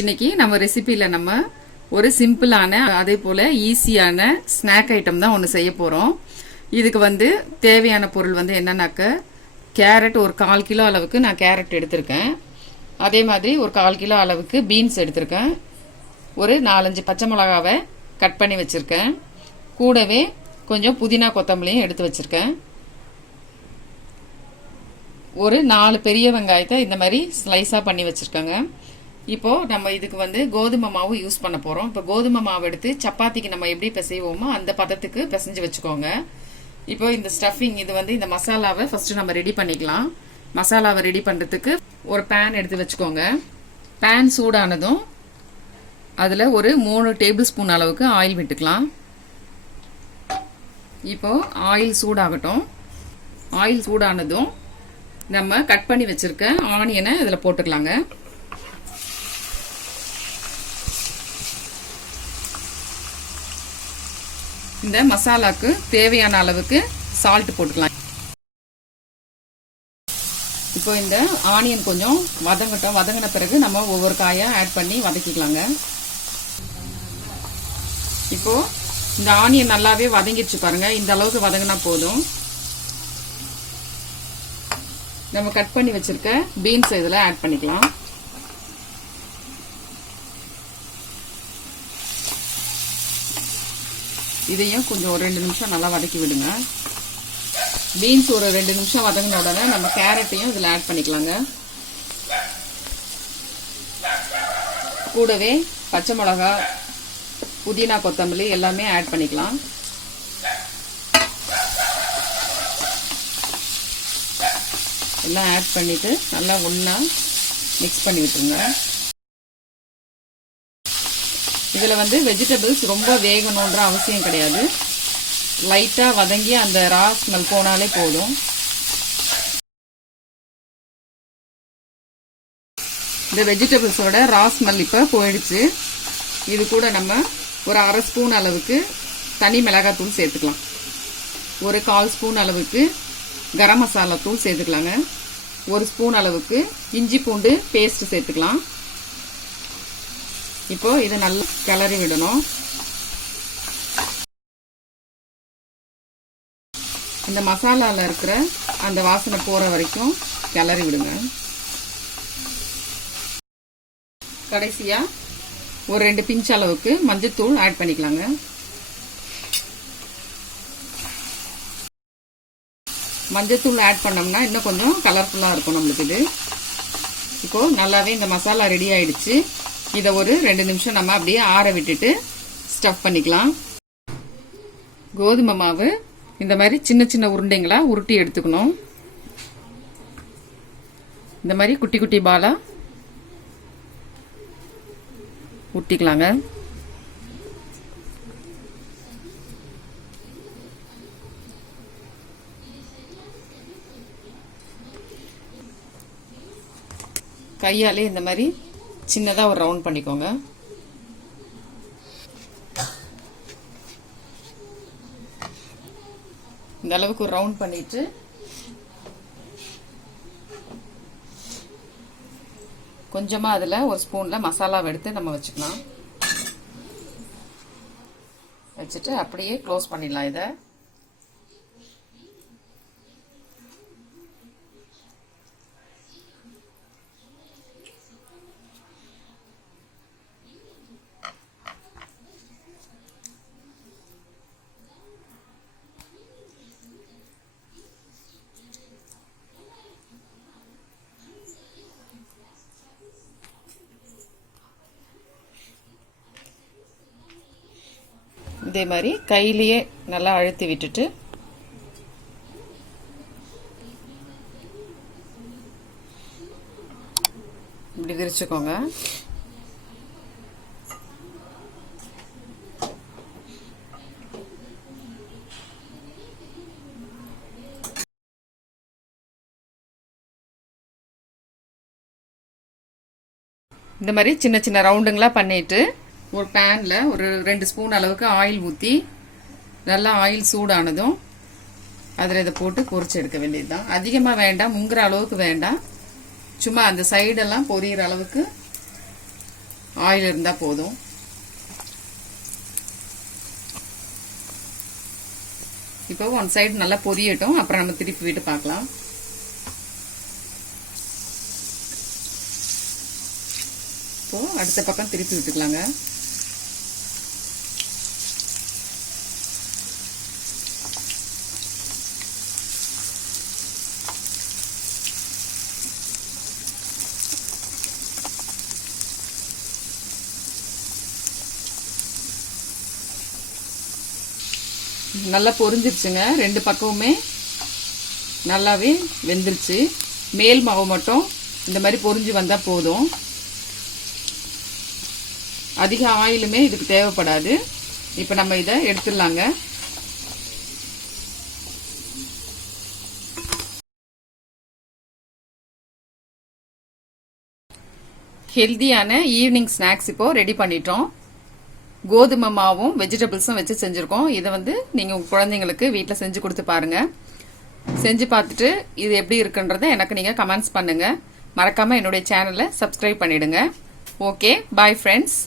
இன்னைக்கு நம்ம ரெசிபியில் நம்ம ஒரு சிம்பிளான அதே போல் ஈஸியான ஸ்நாக் ஐட்டம் தான் ஒன்று செய்ய போகிறோம். இதுக்கு தேவையான பொருள் என்னன்னாக்க கேரட் ஒரு 1/4 கிலோ அளவுக்கு நான் கேரட் எடுத்திருக்கேன். அதே மாதிரி ஒரு 1/4 கிலோ அளவுக்கு பீன்ஸ் எடுத்திருக்கேன். ஒரு 4-5 பச்சை மிளகாவை கட் பண்ணி வச்சுருக்கேன். கூடவே கொஞ்சம் புதினா கொத்தமல்லியும் எடுத்து வச்சுருக்கேன். ஒரு 4 பெரிய வெங்காயத்தை இந்த மாதிரி ஸ்லைஸாக பண்ணி வச்சுருக்கேங்க. இப்போது நம்ம இதுக்கு கோதுமை மாவு யூஸ் பண்ண போகிறோம். இப்போ கோதுமை மாவு எடுத்து சப்பாத்திக்கு நம்ம எப்படி பிசைவோமோ அந்த பதத்துக்கு பிசைஞ்சு வச்சுக்கோங்க. இப்போ இந்த ஸ்டஃபிங் இந்த மசாலாவை ஃபஸ்ட்டு நம்ம ரெடி பண்ணிக்கலாம். மசாலாவை ரெடி பண்ணுறதுக்கு ஒரு பேன் எடுத்து வச்சுக்கோங்க. பேன் சூடானதும் அதில் ஒரு 3 டேபிள் ஸ்பூன் அளவுக்கு ஆயில் விட்டுக்கலாம். இப்போது ஆயில் சூடாகட்டும். ஆயில் சூடானதும் நம்ம கட் பண்ணி வச்சுருக்க ஆனியனை இதில் போட்டுக்கலாங்க. இந்த மசாலாக்கு தேவையான அளவுக்கு சால்ட் போட்டுக்கலாம். இப்போ இந்த ஆனியன் கொஞ்சம் வதங்கட்டும். வதங்கின பிறகு நம்ம ஒவ்வொரு காயை ஆட் பண்ணி வதக்கிக்கலாங்க. இப்போ இந்த ஆனியன் நல்லாவே வதங்கிடுச்சு பாருங்க. இந்த அளவுக்கு வதங்கினா போதும். நம்ம கட் பண்ணி வச்சிருக்க பீன்ஸ் இதில் ஆட் பண்ணிக்கலாம். இதையும் கொஞ்சம் ஒரு 2 நிமிஷம் நல்லா வதக்கி விடுங்க. பீன்ஸ் ஒரு 2 நிமிஷம் வதங்கின உடனே நம்ம கேரட்டையும் இதில் ஆட் பண்ணிக்கலாங்க. கூடவே பச்சை மிளகா, புதினா கொத்தமல்லி எல்லாமே ஆட் பண்ணிக்கலாம். எல்லாம் ஆட் பண்ணிட்டு நல்லா ஒன்றா மிக்ஸ் பண்ணி விட்டுருங்க. இதில் வெஜிடபிள்ஸ் ரொம்ப வேகணுன்ற அவசியம் கிடையாது. லைட்டாக வதங்கி அந்த ரா ஸ்மெல் போனாலே போதும். இந்த வெஜிடபிள்ஸோட ரா ஸ்மெல் இப்போ போயிடுச்சு. இது கூட நம்ம ஒரு 1/2 ஸ்பூன் அளவுக்கு தனி மிளகாத்தூள் சேர்த்துக்கலாம். ஒரு 1/4 ஸ்பூன் அளவுக்கு கரம் மசாலா தூள் சேர்த்துக்கலாங்க. 1 ஸ்பூன் அளவுக்கு இஞ்சி பூண்டு பேஸ்ட் சேர்த்துக்கலாம். இப்போ இதை நல்லா கிளறி விடணும். இந்த மசாலாவில் இருக்கிற அந்த வாசனை போகிற வரைக்கும் கிளறி விடுங்க. கடைசியாக ஒரு 2 பிஞ்ச் அளவுக்கு மஞ்சத்தூள் ஆட் பண்ணிக்கலாங்க. மஞ்சத்தூள் ஆட் பண்ணோம்னா இன்னும் கொஞ்சம் கலர்ஃபுல்லாக இருக்கும் நம்மளுக்கு இது. இப்போது நல்லாவே இந்த மசாலா ரெடி ஆயிடுச்சு. இதை ஒரு 2 நிமிஷம் நம்ம அப்படியே ஆற விட்டுட்டு ஸ்டஃப் பண்ணிக்கலாம். கோதுமை மாவு இந்த மாதிரி சின்ன சின்ன உருண்டைங்களா உருட்டி எடுத்துக்கணும். இந்த மாதிரி குட்டி குட்டி பாலா உருட்டிக்கலாங்க. கையாலே இந்த மாதிரி சின்னதாக ஒரு ரவுண்ட் பண்ணிக்கோங்க. இந்த அளவுக்கு ஒரு ரவுண்ட் பண்ணிட்டு கொஞ்சமாக அதில் ஒரு ஸ்பூனில் மசாலாவை எடுத்து நம்ம வச்சுக்கலாம். வச்சுட்டு அப்படியே க்ளோஸ் பண்ணிடலாம். இதை இதே மாதிரி கையிலேயே நல்லா அழுத்தி விட்டுட்டு இப்படி விரிச்சுக்கோங்க. இந்த மாதிரி சின்ன சின்ன ரவுண்டுங்களா பண்ணிட்டு ஒரு பேனில் ஒரு 2 ஸ்பூன் அளவுக்கு ஆயில் ஊற்றி நல்லா ஆயில் சூடானதும் அதில் இதை போட்டு பொரிச்சு எடுக்க வேண்டியது தான். அதிகமாக வேண்டாம், முங்குற அளவுக்கு வேண்டாம். சும்மா அந்த சைடெல்லாம் பொரியிற அளவுக்கு ஆயில் இருந்தால் போதும். இப்போ ஒன் சைடு நல்லா பொரியட்டும், அப்புறம் நம்ம திருப்பி விட்டு பார்க்கலாம். இப்போ அடுத்த பக்கம் திருப்பி விட்டுக்கலாங்க. நல்லா பொரிஞ்சிருச்சுங்க. ரெண்டு பக்கமுமே நல்லாவே வெந்துருச்சு. மேல் மாவு மட்டும் இந்த மாதிரி பொரிஞ்சு வந்தால் போதும். அதிக ஆயிலுமே இதுக்கு தேவைப்படாது. இப்போ நம்ம இதை எடுத்துடலாங்க. ஹெல்தியான ஈவினிங் ஸ்நாக்ஸ் இப்போ ரெடி பண்ணிட்டோம். கோதுமை மாவும் வெஜிடபிள்ஸும் வச்சு செஞ்சுருக்கோம். இதை வந்து நீங்கள் உங்கள் குழந்தைங்களுக்கு வீட்டில் செஞ்சு கொடுத்து பாருங்கள். செஞ்சு பார்த்துட்டு இது எப்படி இருக்குன்றதை எனக்கு நீங்கள் கமெண்ட்ஸ் பண்ணுங்கள். மறக்காமல் என்னுடைய சேனலை சப்ஸ்கிரைப் பண்ணிவிடுங்க. Okay, bye friends.